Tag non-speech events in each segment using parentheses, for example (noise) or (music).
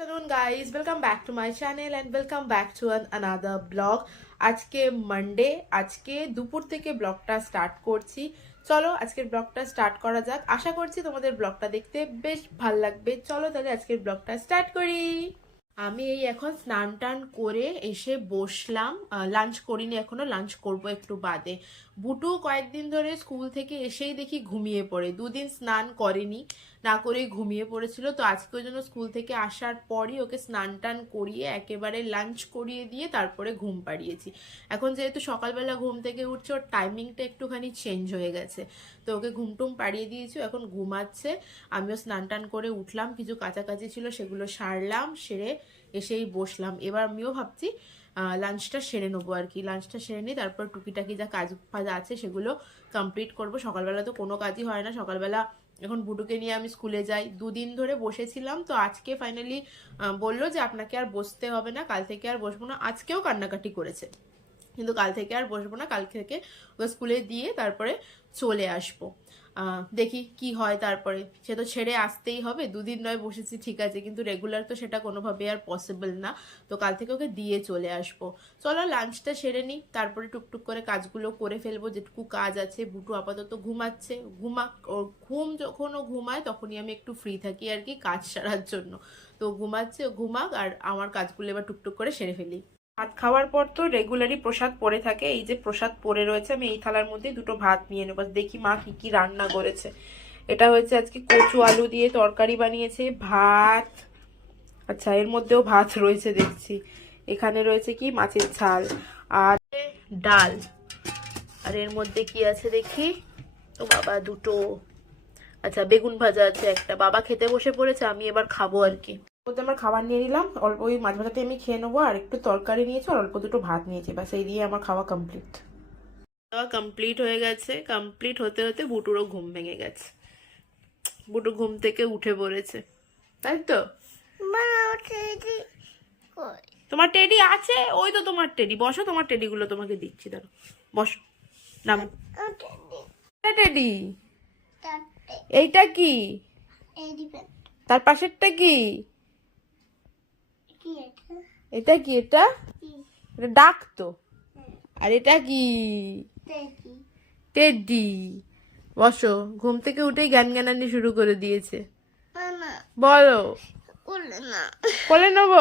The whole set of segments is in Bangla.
afternoon guys. Welcome back to my channel and welcome back to an, another blog আজকে মানডে আজকে দুপুর থেকে ব্লগটা স্টার্ট করছি। চলো আজকের ব্লগটা স্টার্ট করা যাক। আশা করছি তোমাদের ব্লগটা দেখতে বেশ ভালো লাগবে। চলো তাহলে আজকের ব্লগটা স্টার্ট করি। আমি এই এখন স্নান টান করে এসে বসলাম। লাঞ্চ করিনি এখনও লাঞ্চ করব একটু বাদে। বুটু কয়েকদিন ধরে স্কুল থেকে এসেই দেখি ঘুমিয়ে পড়ে। দুদিন স্নান করেনি। না করেই ঘুমিয়ে পড়েছিল। তো আজকে ওই জন্য স্কুল থেকে আসার পরই ওকে স্নান টান করিয়ে একেবারে লাঞ্চ করিয়ে দিয়ে তারপরে ঘুম পাড়িয়েছি। এখন যেহেতু সকালবেলা ঘুম থেকে উঠছে, ওর টাইমিংটা একটুখানি চেঞ্জ হয়ে গেছে। তো ওকে ঘুম টুম পাড়িয়ে দিয়েছি এখন ঘুমাচ্ছে। আমিও স্নান টান করে উঠলাম, কিছু কাছাকাছি ছিল সেগুলো সারলাম, সেরে এসেই বসলাম। এবার আমিও ভাবছি লাঞ্চটা সেরে নেব আর কি। লাঞ্চটা সেরে নিই তারপর টুকিটাকি যা কাজ ফাজ আছে সেগুলো কমপ্লিট করব। সকালবেলা তো কোনো কাজই হয় না। সকালবেলা এখন বুডুকে নিয়ে আমি স্কুলে যাই। দুদিন ধরে বসেছিলাম, তো আজকে ফাইনালি বলল যে আপনাকে আর বসতে হবে না, কাল থেকে আর বসবো না। আজকেও কান্নাকাটি করেছে, কিন্তু কাল থেকে আর বসবো না, কাল থেকে ওকে স্কুলে দিয়ে তারপরে চলে আসব। দেখি কি হয় তারপরে। সে তো ছেড়ে আসতেই হবে, দুদিন নয় বসেছি, ঠিক আছে, কিন্তু রেগুলার তো সেটা কোনোভাবে আর পসিবল না। তো কাল থেকে ওকে দিয়ে চলে আসব। চলো লাঞ্চটা সেরে নিই, তারপরে টুকটুক করে কাজগুলো করে ফেলব, যেটুকু কাজ আছে। বুটু আপাতত ঘুমাচ্ছে। ঘুমাক ওর ঘুম যখন ও ঘুমায়, তখনই আমি একটু ফ্রি থাকি আর কি কাজ সারার জন্য। তো ঘুমাচ্ছে, ও ঘুমাক, আর আমার কাজগুলো এবার টুকটুক করে সেরে ফেলি। ভাত খাওয়ার পর তো রেগুলারই প্রসাদ পড়ে থাকে। এই যে প্রসাদ পড়ে রয়েছে, আমি এই থালার মধ্যে দুটো ভাত নিয়ে নেব। দেখি মা কি কি রান্না করেছে। এটা হয়েছে আজকে কচু আলু দিয়ে তরকারি বানিয়েছে, ভাত। আচ্ছা এর মধ্যেও ভাত রয়েছে দেখছি। এখানে রয়েছে কি? মাছের ঝাল। আর ডাল। আর এর মধ্যে কি আছে দেখি? ও বাবা, দুটো। আচ্ছা বেগুন ভাজা আছে একটা। বাবা খেতে বসে পড়েছে, আমি এবার খাব আর কি। মধ্যে আমার খাবার নিয়ে নিলাম। অল্প ওই মাছ ভাজাতে আমি খেয়ে নেব আর একটু তরকারি নিয়েছি আর অল্প দুটো ভাত নিয়েছি। বাস এই দিয়ে আমার খাওয়া কমপ্লিট খাওয়া কমপ্লিট হয়ে গেছে। কমপ্লিট হতে হতে বুটুরও ঘুম ভেঙে গেছে। বুটু ঘুম থেকে উঠে পড়েছে। তাই তো? তোমার টেডি আছে? ওই তো তোমার টেডি বসো তোমার টেডিগুলো তোমাকে দিচ্ছি দাঁড়ো বসো নাম। টেডি এইটা কি? তার পাশেরটা কি? এটা? কি এটা? এটা ডাক তো। আর এটা কি? টেডি। বসো ঘুম থেকে উঠেই জ্ঞান জ্ঞানানি শুরু করে দিয়েছে। বলো। কোলে নেব?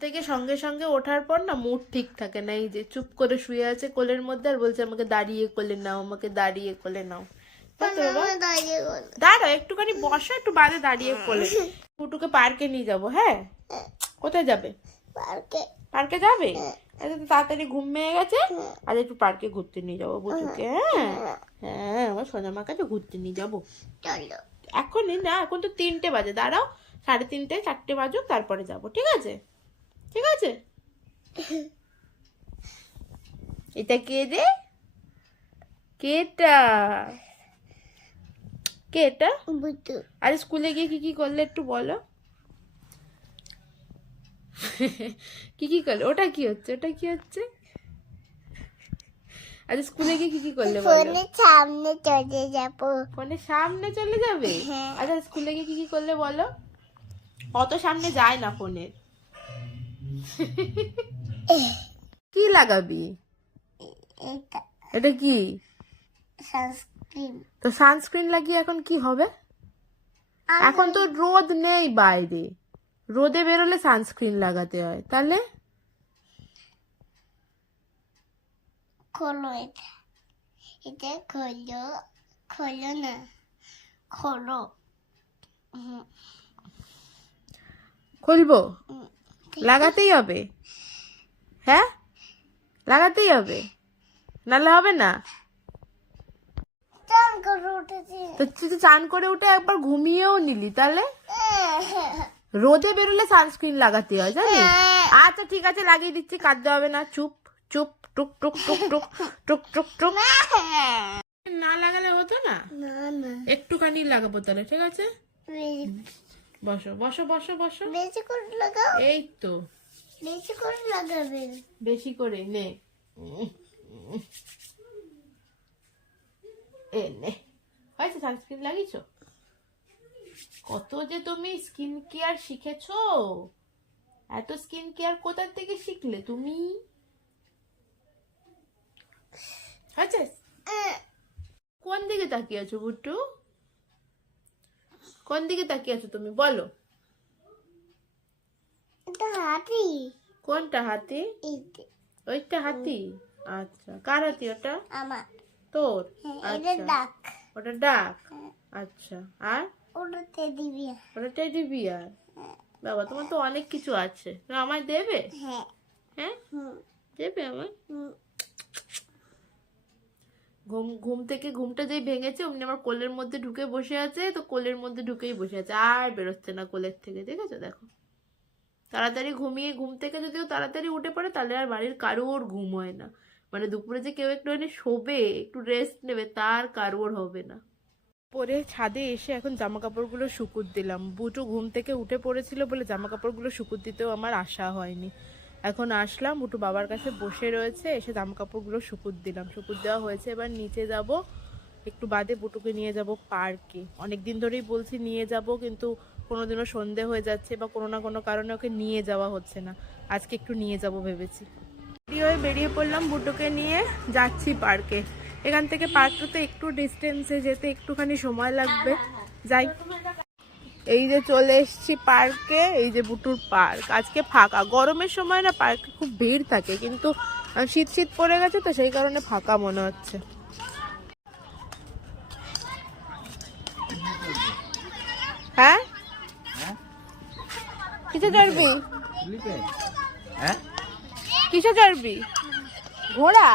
থেকে সঙ্গে সঙ্গে ওঠার পর না মুড ঠিক থাকে না এই যে চুপ করে শুয়ে আছে কোলের মধ্যে আর বলছে আমাকে দাঁড়িয়ে কোলে নাও আমাকে দাঁড়িয়ে কোলে নাও? দাঁড়াও একটুখানি বসো একটু বাদে দাঁড়িয়ে কোলে ফুটুকে পার্কে নিয়ে যাব হ্যাঁ? কোথায় যাবে? পার্কে। যাবে? আচ্ছা তাড়াতাড়ি ঘুম ভেঙে গেছে? আজ একটু পার্কে ঘুরতে নিয়ে যাব বুটুকে হ্যাঁ। হ্যাঁ? আমার সোনা মার কাছে ঘুরতে নিয়ে যাব। এখনই না এখন তো তিনটে বাজে। দাঁড়াও সাড়ে তিনটে চারটে বাজুক তারপরে যাব ঠিক আছে? ঠিক আছে? (laughs) এটা কে রে কেটা? কে এটা? আরে স্কুলে গিয়ে কি কি করলে একটু বলো। কি কি করলে? ওটা কি হচ্ছে? ওটা কি হচ্ছে? আচ্ছা স্কুলে গিয়ে কি কি করলে বলো। ফোনের সামনে চলে যাব। ফোনের সামনে চলে যাবে? হ্যাঁ। আচ্ছা স্কুলে গিয়ে কি কি করলে বলো। অত সামনে যায় না ফোনের (laughs) কি লাগাবি? এটা। এটা কি? তো সানস্ক্রিন লাগিয়ে এখন কি হবে? এখন তো রোদ। নেই বাইরে রোদে বেরোলে সানস্ক্রিন লাগাতে হয়। তাহলে? খোলো এটা। এটা খোলো খোলো না। খোলো। খুলবো। লাগাতেই হবে? হ্যাঁ? লাগাতেই হবে? নাহলে হবে না? তো তুই তো চান করে উঠে একবার ঘুমিয়েও নিলি তাহলে? রোদে বেরোলে সানস্ক্রিন লাগাতে হয় জানিস? আচ্ছা ঠিক আছে লাগিয়ে দিচ্ছি কাঁদতে হবে না চুপ চুপ টুক টুক টুক টুক টুক টুক টুক। না লাগালে হতো না? না না। একটুখানি লাগাবো তাহলে ঠিক আছে? বসো বসো বসো বসো। বেশি করে লাগাও। এই তো। বেশি করে লাগাবে বেশি করে নে। এ নে হয়েছে সানস্ক্রিন লাগিয়েছো? কত যে তুমি স্কিন কেয়ার শিখেছো। এত স্কিন কেয়ার কোথা থেকে শিখলে তুমি? কোন দিকে তাকিয়ে আছো বুট্টু? কোন দিকে তাকিয়ে আছো তুমি? বলো। হাতি। কোনটা হাতি? ওইটা হাতি? আচ্ছা। কার হাতি ওটা? আমার। তোর? হ্যাঁ, এটা আচ্ছা। ডাক। ওটা ডাক? হ্যাঁ, আচ্ছা। আর? ওটা টেডি বিয়ার বাবা তোমার তো অনেক কিছু আছে। আমায় দেবে? হ্যাঁ। হ্যাঁ? দেবে আমায়? ঘুম ঘুম থেকে ঘুমটা যেই ভেঙেছে অমনি আমার কোলের মধ্যে ঢুকে বসে আছে তো কোলের মধ্যে ঢুকেই বসে আছে। আর বেরোচ্ছে না কোলের থেকে দেখেছ? দেখো। তাড়াতাড়ি ঘুমিয়ে ঘুম থেকে যদিও তাড়াতাড়ি উঠে পড়ে তাহলে আর বাড়ির কারোর ঘুম হয় না। মানে দুপুরে যে কেউ একটু এনে শোবে, একটু রেস্ট নেবে, তার কারোর হবে না। পরে ছাদে এসে এখন জামা কাপড়গুলো শুকুর দিলাম। বুটু ঘুম থেকে উঠে পড়েছিল বলে জামা কাপড়গুলো শুকুর দিতেও আমার আশা হয়নি। এখন আসলাম, বুটু বাবার কাছে বসে রয়েছে, এসে জামা কাপড়গুলো শুকুর দিলাম। শুকুর দেওয়া হয়েছে, এবার নিচে যাব। একটু বাদে বুটুকে নিয়ে যাব পার্কে। অনেক দিন ধরেই বলছি নিয়ে যাব, কিন্তু কোনোদিনও সন্ধে হয়ে যাচ্ছে বা কোনো না কোনো কারণে ওকে নিয়ে যাওয়া হচ্ছে না। আজকে একটু নিয়ে যাব ভেবেছি। রেডি হয়ে বেরিয়ে পড়লাম বুটুকে নিয়ে যাচ্ছি পার্কে। এখান থেকে পার্কটা তো একটু ডিস্টেন্সে যেতে একটুখানি সময় লাগবে। যাই। এই যে চলে এসেছি পার্কে এই যে বুটুর পার্ক। আজকে ফাঁকা। গরমের সময় না পার্কে খুব ভিড় থাকে কিন্তু শীত শীত পড়ে গেছে তো সেই কারণে ফাঁকা মনে হচ্ছে। হ্যাঁ? কিছু চড়বি হ্যাঁ? কিসে চড়বি ঘোড়া?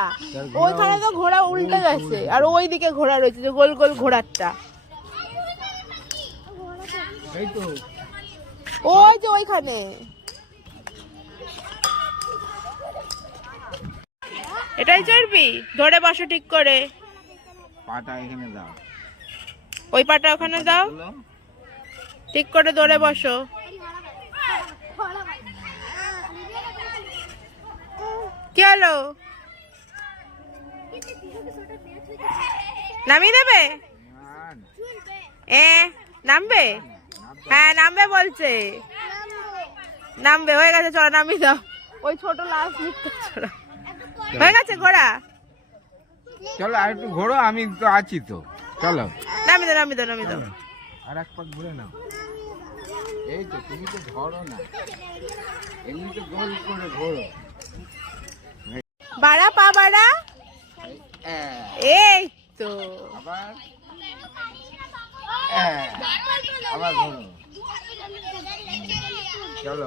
ওইখানে তো ঘোড়া উল্টে গেছে। আর ওই দিকে ঘোড়া রয়েছে যে গোল গোল ঘোড়ারটা। ওই যে ওইখানে। এটাই চড়বি ধরে বসো ঠিক করে। পাটা এখানে দাও। ওই পাটা ওখানে দাও। ঠিক করে ধরে বসো। কি হলো? নামিয়ে দেবে? এ নামবে? হ্যাঁ নামবে বলছে। নামবে হয়ে গেছে চলো নামিয়ে দাও। ওই ছোট লাস্ট চলো। হয়ে গেছে ঘোড়া? চলো আর একটু ঘোরো আমি তো আছি তো। চলো। নামিয়ে দাও নামিয়ে দাও নামিয়ে দাও। আর এক পাক ঘুরে নাও। এই তো তুমি তো ধরো না। এমনি তো গোল করে ঘোরো। বাড়া পা বাড়া। এই তো। চলো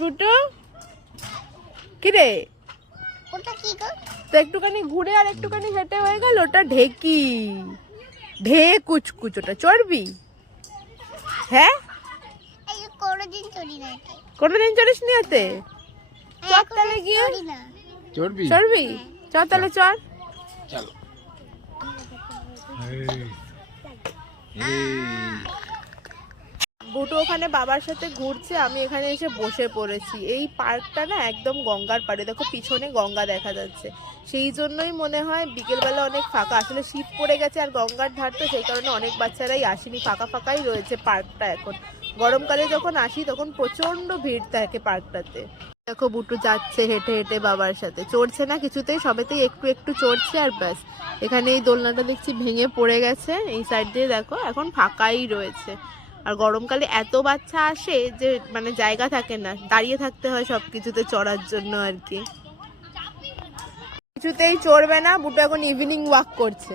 বুটু? কি রে ওটা কি গো তো একটুখানি ঘুরে আর একটুখানি হেঁটে হয়ে গেল ওটা ঢেকি। ঢে কুচকুচ ওটা চড়বি? হ্যাঁ? কোনোদিন চড়ি না কোনোদিন চড়িস নি ওতে? চল তাহলে গিয়ে। চড়বি? চড়বি? চল তাহলে চল। চলো। এই। বুটু ওখানে বাবার সাথে ঘুরছে আমি এখানে এসে বসে পড়েছি। এই পার্কটা না একদম গঙ্গার পাড়ে দেখো পিছনে গঙ্গা দেখা যাচ্ছে। সেই জন্যই মনে হয় বিকেলবেলা অনেক ফাঁকা। আসলে শীত পড়ে গেছে আর গঙ্গার ধার তো সেই কারণে অনেক বাচ্চারাই আসেনি ফাঁকা ফাঁকাই রয়েছে পার্কটা এখন। গরমকালে যখন আসি তখন প্রচণ্ড ভিড় থাকে পার্কটাতে। দেখো, বুটু যাচ্ছে হেঁটে হেঁটে বাবার সাথে। চড়ছে না কিছুতেই, সবেতেই একটু একটু চড়ছে আর ব্যাস। এখানে এই দোলনাটা দেখছি ভেঙে পড়ে গেছে, এই সাইড দিয়ে দেখো, এখন ফাঁকাই রয়েছে। আর গরমকালে এত বাচ্চা আসে যে মানে জায়গা থাকে না, দাঁড়িয়ে থাকতে হয় সব কিছুতে চড়ার জন্য আর কি। কিছুতেই চড়বে না, বুটু এখন ইভিনিং ওয়াক করছে।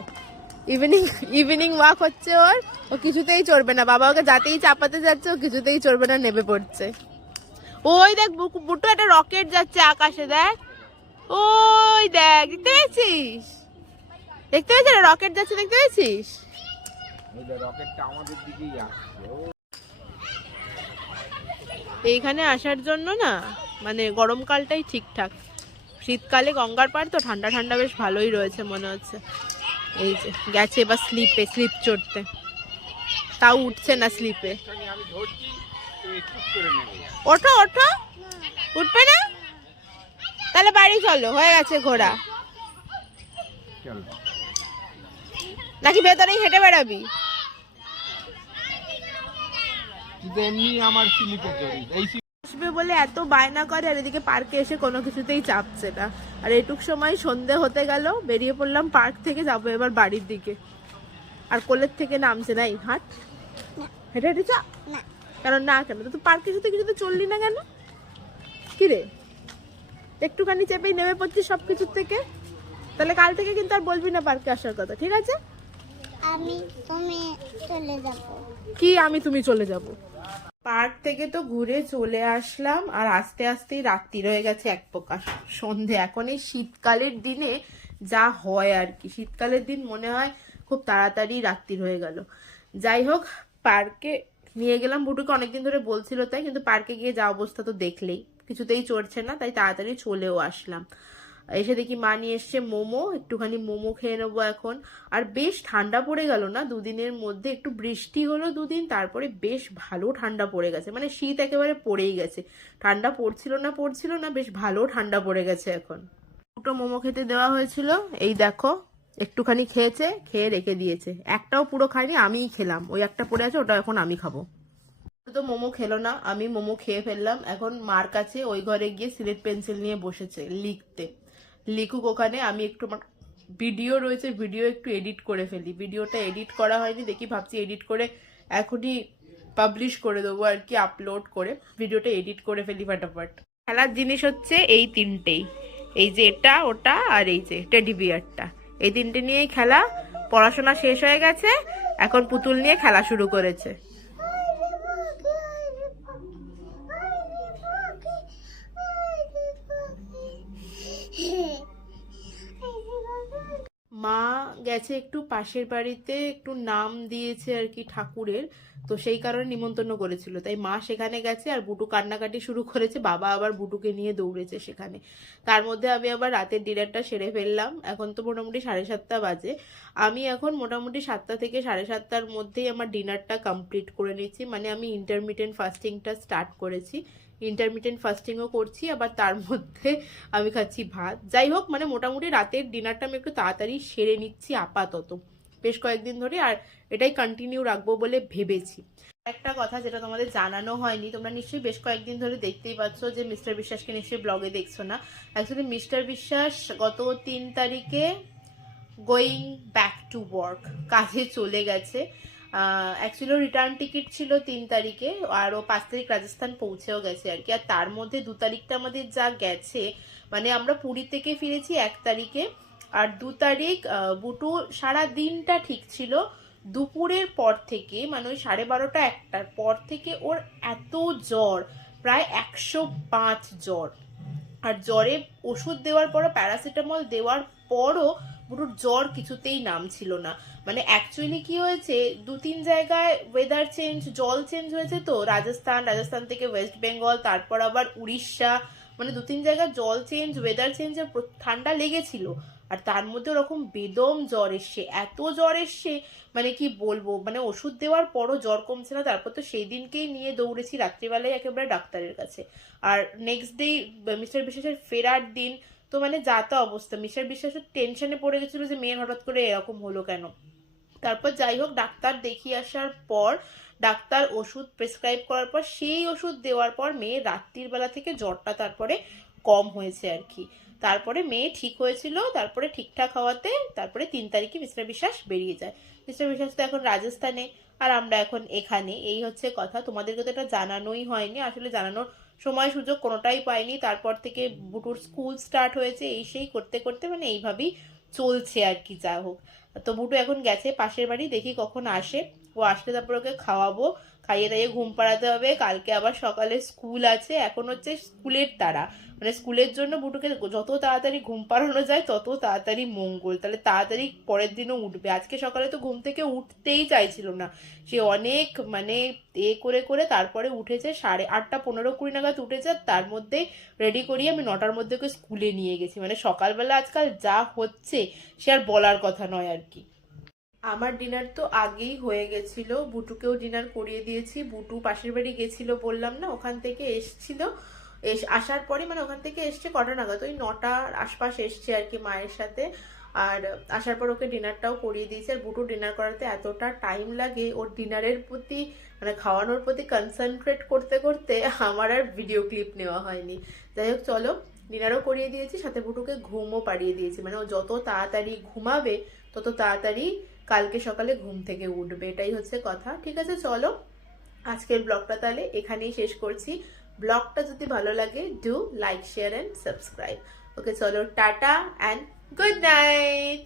ইভিনিং ইভিনিং ওয়াক হচ্ছে ওর, ও কিছুতেই চড়বে না। বাবা ওকে যাতেই চাপাতে যাচ্ছে, ও কিছুতেই চড়বে না নেবে পড়ছে। ওই দেখ বুটু একটা রকেট যাচ্ছে আকাশে দেখ। ওই দেখ দেখতে পেয়েছিস? দেখতে পেয়েছিস রকেট যাচ্ছে দেখতে পেয়েছিস? এইখানে আসার জন্য না মানে গরমকালটাই ঠিকঠাক। শীতকালে গঙ্গার পাড় তো ঠান্ডা ঠান্ডা বেশ ভালোই রয়েছে মনে হচ্ছে। এই যে গেছে এবার স্লিপে স্লিপ চড়তে। তাও উঠছে না স্লিপে। ওঠো ওঠো। উঠবে না? তাহলে বাড়ি চলো হয়ে গেছে ঘোড়া চলো নাকি ভেতরেই হেঁটে বেড়াবি? আসবে বলে এত বায়না করে আর এদিকে পার্কে এসে কোনো কিছুতেই চাপছে না। আর এটুক সময় সন্ধে হতে গেল বেরিয়ে পড়লাম পার্ক থেকে যাব এবার বাড়ির দিকে। আর কোলের থেকে নামছে না এই হাট। হেঁটে হেঁটে চা না। কারণ না কেন? তো পার্কের সাথে কিছুতে চললি না কেন? কি রে একটুখানি চেপেই নেমে পড়ছিস সব কিছুর থেকে? তাহলে কাল থেকে কিন্তু আর বলবি না পার্কে আসার কথা ঠিক আছে? আমি তুমি চলে যাব। কি আমি তুমি চলে যাব? পার্ক থেকে তো ঘুরে চলে আসলাম আর আস্তে আস্তেই রাত্রি হয়ে গেছে এক প্রকার। সন্ধে এখন এই শীতকালের দিনে যা হয় আর কি। শীতকালের দিন মনে হয় খুব তাড়াতাড়ি রাত্রি হয়ে গেল। যাই হোক পার্কে নিয়ে গেলাম। বুটুকে অনেকদিন ধরে বলছিল তাই, কিন্তু পার্কে গিয়ে যা অবস্থা তো দেখলেই। কিছুতেই চড়ছে না, তাই তাড়াতাড়ি চলেও আসলাম। এসে দেখি মা নিয়ে এসছে মোমো, একটুখানি মোমো খেয়ে নেব এখন। আর বেশ ঠান্ডা পড়ে গেল না, দুদিনের মধ্যে একটু বৃষ্টি হলো দুদিন, তারপরে বেশ ভালো ঠান্ডা পড়ে গেছে। মানে শীত একেবারে পড়েই গেছে। ঠান্ডা পড়ছিল না পড়ছিল না, বেশ ভালো ঠান্ডা পড়ে গেছে এখন। দুটো মোমো খেতে দেওয়া হয়েছিল। এই দেখো একটুখানি খেয়েছে, খেয়ে রেখে দিয়েছে। একটাও পুরো খাইনি আমিই খেলাম। ওই একটা পড়ে আছে, ওটা এখন আমি খাব। তো মোমো খেলো না, আমি মোমো খেয়ে ফেললাম। এখন মার কাছে ওই ঘরে গিয়ে সিলেট পেন্সিল নিয়ে বসেছে লিখতে। লিখুক ওখানে, আমি একটু ভিডিও রয়েছে, ভিডিও একটু এডিট করে ফেলি। ভিডিওটা এডিট করা হয়নি, দেখি ভাবছি এডিট করে এখনই পাবলিশ করে দেবো আর কি, আপলোড করে। ভিডিওটা এডিট করে ফেলি ফাটাফাট। খেলার জিনিস হচ্ছে এই তিনটেই। এই যে এটা, ওটা আর এই যে টেডি বিয়ারটা। এই তিনটে নিয়েই খেলা। পড়াশোনা শেষ হয়ে গেছে এখন পুতুল নিয়ে খেলা শুরু করেছে। মা গেছে একটু পাশের বাড়িতে, একটু নাম দিয়েছে আর কি ঠাকুরের, তো সেই কারণে নিমন্ত্রণ করেছিল। তাই মা সেখানে গেছে আর বুটু কান্নাকাটি শুরু করেছে, বাবা আবার বুটুকে নিয়ে দৌড়েছে সেখানে। তার মধ্যে আমি আবার রাতের ডিনারটা সেরে ফেললাম। এখন তো মোটামুটি সাড়ে সাতটা বাজে। আমি এখন মোটামুটি সাতটা থেকে সাড়ে সাতটার মধ্যেই আমার ডিনারটা কমপ্লিট করে নিচ্ছি। মানে আমি ইন্টারমিডিয়েন্ট ফাস্টিংটা স্টার্ট করেছি। ইন্টারমিডিয়েন্ট ফাস্টিংও করছি, আবার তার মধ্যে আমি খাচ্ছি ভাত। যাই হোক মানে মোটামুটি রাতের ডিনারটা আমি একটু তাড়াতাড়ি সেরে নিচ্ছি আপাতত। বেশ কয়েকদিন ধরে আর এটাই কন্টিনিউ রাখব বলে ভেবেছি। একটা কথা যেটা তোমাদের জানানো হয়নি, তোমরা নিশ্চয়ই বেশ কয়েকদিন ধরে দেখতেই পাচ্ছ যে মিস্টার বিশ্বাসকে নিশ্চয়ই ব্লগে দেখছ না। অ্যাকচুয়ালি মিস্টার বিশ্বাস গত তিন তারিখে গোয়িং ব্যাক টু ওয়ার্ক কাজে চলে গেছে। অ্যাকচুয়ালি রিটার্ন টিকিট ছিল তিন তারিখে, আর ও পাঁচ তারিখ রাজস্থান পৌঁছেও গেছে আর কি। আর তার মধ্যে দু তারিখটা আমাদের যা গেছে মানে আমরা পুরী থেকে ফিরেছি এক তারিখে, আর দু তারিখ বুটু সারা দিনটা ঠিক ছিল দুপুরের পর থেকে মানে ওই সাড়ে বারোটা একটার পর থেকে ওর এত জ্বর, প্রায় একশো পাঁচ জ্বর। আর জ্বরে ওষুধ দেওয়ার পরও, প্যারাসিটামল দেওয়ার পরও বুটুর জ্বর কিছুতেই নামছিল না। মানে অ্যাকচুয়ালি কি হয়েছে, দু তিন জায়গায় ওয়েদার চেঞ্জ জল চেঞ্জ হয়েছে তো, রাজস্থান রাজস্থান থেকে ওয়েস্ট বেঙ্গল তারপর আবার উড়িষ্যা মানে দু তিন জায়গায় জল চেঞ্জ ওয়েদার চেঞ্জের ঠান্ডা লেগেছিল। আর তার মধ্যে ওরকম বেদম জ্বর এসছে, এত জ্বর এসছে মানে কি বলব মানে ওষুধ দেওয়ার পরও জ্বর কমছে না, তারপর তো সেই দিনকেই নিয়ে দৌড়েছি রাত্রিবেলায় একেবারে ডাক্তারের কাছে। আর নেক্সট ডে মিস্টার বিশ্বাসের ফেরার দিন তো মানে যা তা অবস্থা। মিস্টার বিশ্বাসের টেনশনে পড়ে গেছিল যে মেয়ের হঠাৎ করে এরকম হলো কেন? তারপর যাই হোক, ডাক্তার দেখিয়ে আসার পর, ডাক্তার ওষুধ প্রেসক্রাইব করার পর, সেই ওষুধ দেওয়ার পর মেয়ে রাত্রির বেলা থেকে জ্বরটা তারপরে কম হয়েছে আর কি। তারপরে মেয়ে ঠিক হয়েছিল, তারপরে ঠিকঠাক হওয়াতে তারপরে তিন তারিখে মিস্টার বিশ্বাস বেরিয়ে যায়। মিস্টার বিশ্বাস তো এখন রাজস্থানে, আর আমরা এখন এখানে। এই হচ্ছে কথা। তোমাদেরকে তো এটা জানানোই হয়নি। আসলে জানানোর সময় সুযোগ কোনোটাই পাইনি। তারপর থেকে বুটুর স্কুল স্টার্ট হয়েছে, এই সেই করতে করতে মানে এইভাবেই চলছে আর কি, যা হোক। তো বুটু এখন গেছে পাশের বাড়ি, দেখি কখন আসে। ও আসলে তারপর ওকে খাওয়াবো। খাইয়ে দাইয়ে ঘুম পাড়াতে হবে। কালকে আবার সকালে স্কুল আছে। এখন হচ্ছে স্কুলের তারা। মানে স্কুলের জন্য বুটুকে যত তাড়াতাড়ি ঘুম পাড়ানো যায়, তত তাড়াতাড়ি মঙ্গল। তাহলে তাড়াতাড়ি পরের দিনও উঠবে। আজকে সকালে তো ঘুম থেকে উঠতেই চাইছিল না। সে অনেক মানে এ করে করে তারপরে উঠেছে, সাড়ে আটটা পনেরো কুড়ি নাগাদ উঠেছে। আর তার মধ্যে রেডি করিয়ে আমি নটার মধ্যে ওকে স্কুলে নিয়ে গেছি। মানে সকালবেলা আজকাল যা হচ্ছে সে আর বলার কথা নয় আর কি। আমার ডিনার তো আগেই হয়ে গেছিল। বুটুকেও ডিনার করিয়ে দিয়েছি। বুটু পাশের বাড়ি গেছিল বললাম না, ওখান থেকে এসছিল। এস, আসার পরে মানে ওখান থেকে এসছে কটা নাগাদ, ওই নটার আশপাশ এসছে আর কি মায়ের সাথে। আর আসার পর ওকে ডিনারটাও করিয়ে দিয়েছে। আর বুটু ডিনার করাতে এতটা টাইম লাগে, ওর ডিনারের প্রতি মানে খাওয়ানোর প্রতি কনসেন্ট্রেট করতে করতে আমার আর ভিডিও ক্লিপ নেওয়া হয়নি। যাই হোক, চলো ডিনারও করিয়ে দিয়েছি, সাথে বুটুকে ঘুমও পাড়িয়ে দিয়েছি। মানে ও যত তাড়াতাড়ি ঘুমাবে, তত তাড়াতাড়ি কালকে সকালে ঘুম থেকে উঠবে, এটাই হচ্ছে কথা। ঠিক আছে, চলো আজকের ব্লগটা তাহলে এখানেই শেষ করছি। ব্লগটা যদি ভালো লাগে do like share and subscribe okay, চলো, টাটা অ্যান্ড গুড নাইট